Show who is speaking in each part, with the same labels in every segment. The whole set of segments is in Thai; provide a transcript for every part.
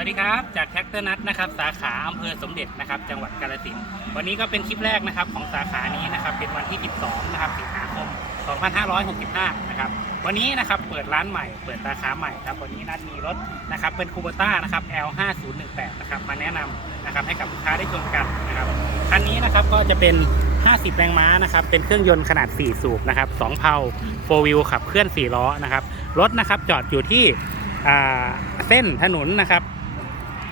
Speaker 1: วัสดีครับ จากแท็กเตอร์นัทนะครับสาขาอำเภอสมเด็จนะครับจังหวัดกาฬสินธุ์วันนี้ก็เป็นคลิปแรกนะครับของสาขานี้นะครับเป็นวันที่ 12 นะครับสิงหาคม 2565 นะครับวันนี้นะครับเปิดร้านใหม่เปิดสาขาใหม่ครับวันนี้นัดมีรถนะครับเป็นคูโบต้านะครับ L5018 นะครับมาแนะนำนะครับให้กับลูกค้าได้ชมกันนะครับคันนี้นะครับก็จะเป็น 50 แรงม้านะครับเป็นเครื่องยนต์ขนาด 4 สูบนะครับ2เพา4 wheel ขับเคลื่อน 4 ล้อนะครับรถนะครับจอดอยู่ที่เส้นถนนนะครับ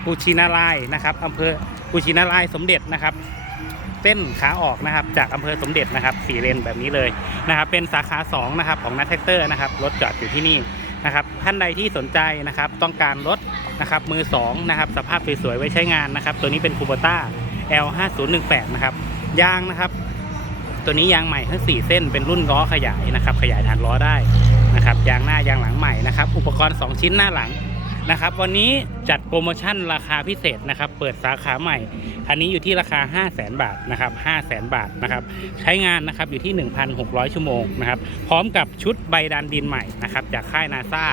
Speaker 1: ปูชินารายนะครับอำเภอปูชินารายสมเด็จนะครับเส้นขาออกนะครับ จากอำเภอสมเด็จนะครับสี่เลนแบบนี้เลยนะครับ เป็นสาขา2นะครับของนัทแท็กเตอร์นะครับรถจอดอยู่ที่นี่นะครับ ท่านใดที่สนใจนะครับ ต้องการรถนะครับมือ2นะครับสภาพสวยๆไว้ใช้งานนะครับ ตัวนี้เป็นคูโบต้า L5018 นะครับยางนะครับ ตัวนี้ยางใหม่ทั้ง 4 เส้นเป็นรุ่นล้อขยายนะครับ ขยายฐานล้อได้นะครับยางหน้ายางหลังใหม่นะครับ อุปกรณ์ 2 ชิ้นหน้าหลัง นะครับ วันนี้จัดโปรโมชั่นราคาพิเศษนะครับ เปิดสาขาใหม่ อันนี้อยู่ที่ราคา 5 0 0 0 0 0บาทนะครับ5 0 0 0 0 0บาทนะครับ ใช้งานนะครับอยู่ที่ 1,600 ชั่วโมงนะครับ พร้อมกับชุดใบดันดินใหม่นะครับ จากค่ายนาซา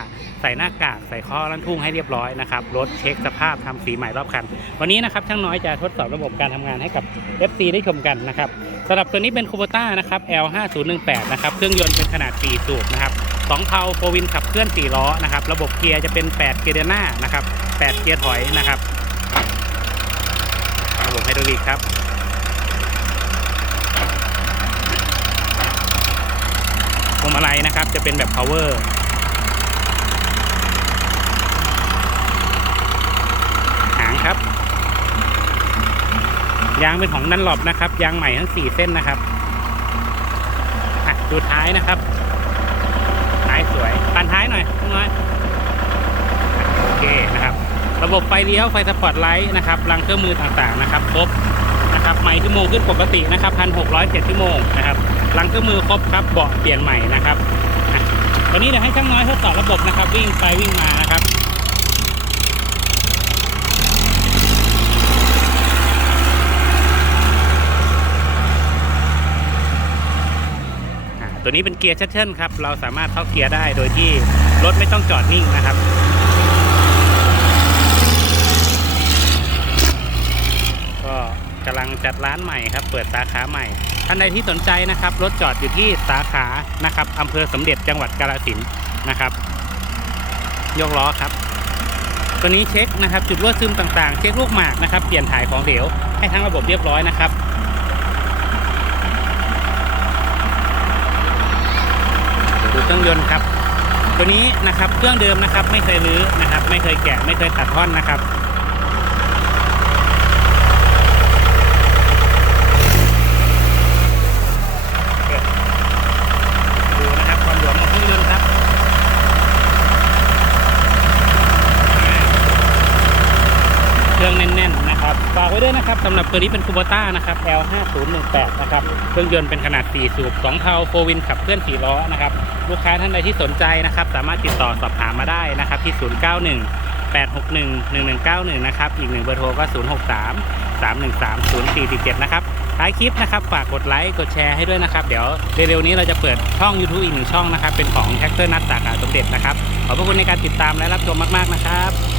Speaker 1: ใส่หน้ากาก ใส่ข้อลันทุ่งให้เรียบร้อยนะครับรถเช็คสภาพทำสีใหม่รอบคัน วันนี้นะครับช่างน้อยจะทดสอบระบบการทำงานให้กับ FC ได้ชมกันนะครับสำหรับตัวนี้เป็นคูโบต้านะครับ L5018 นะครับ เครื่องยนต์เป็นขนาด4สูบนะครับ สองเพาโฟวินขับเคลื่อน 4 ล้อนะครับ ระบบเกียร์จะเป็น 8 เกียร์เดินหน้านะครับ 8 เกียร์ถอยนะครับ ระบบไฮดรอลิกครับพวงมาลัยนะครับจะเป็นแบบ power หางครับ ยางเป็นของนันหลบนะครับ ยางใหม่ทั้ง 4 เส้นนะครับดูท้ายนะครับ ท้ายสวยปันท้ายหน่อยน้อยโอเคนะครับระบบไฟเลี้ยวไฟสปอตไลท์นะครับรังเครื่องมือต่างๆนะครับครบนะครับใหม่ชั่วโมงขึ้นปกตินะครับพันหกร้อยเจ็ดชั่วโมงนะครับรังเครื่องมือครบครับเบาะเปลี่ยนใหม่นะครับวันนี้เดี๋ยวให้ช่างน้อยทดสอบระบบนะครับ วิ่งไปวิ่งมานะครับ อ่า ตัวนี้เป็นเกียร์ชัตเทิลครับ เราสามารถเข้าเกียร์ได้โดยที่รถไม่ต้องจอดนิ่งนะครับ ก็กำลังจัดร้านใหม่ครับ เปิดสาขาใหม่ ท่านใดที่สนใจนะครับ รถจอดอยู่ที่สาขานะครับอำเภอสมเด็จจังหวัดกาฬสินธุ์นะครับ ยกล้อครับ ตัวนี้เช็คนะครับ จุดรั่วซึมต่างๆ เช็คลูกหมากนะครับ เปลี่ยนถ่ายของเหลวให้ทั้งระบบเรียบร้อยนะครับ ดูเครื่องยนต์ครับ ตัวนี้นะครับเครื่องเดิมนะครับ ไม่เคยรื้อนะครับ ไม่เคยแกะไม่เคยตัดท่อนนะครับ ดูนะครับความหลวมของเครื่องยนต์ครับเครื่อง แน่นๆนะครับฝากไว้ด้วยนะครับสำหรับตัวนี้เป็นคูโบต้านะครับ L5018 นะครับเครื่องยนต์เป็นขนาด 4 สูบ2เพาโฟวินขับเคลื่อน4ล้อนะครับลูกค้าท่านใดที่สนใจนะครับ สามารถติดต่อสอบถามมาได้นะครับที่ 091 861 1191 นะครับ อีกหนึ่งเบอร์โทรก็ 063 313 0447 นะครับ ท้ายคลิปนะครับ ฝากกดไลค์ กดแชร์ให้ด้วยนะครับ เดี๋ยวเร็วๆนี้เราจะเปิดช่อง YouTube อีกหนึ่งช่องนะครับ เป็นของแท็กเตอร์นัทสาขาสมเด็จนะครับ ขอบพระคุณในการติดตามและรับชมมาก ๆ นะครับ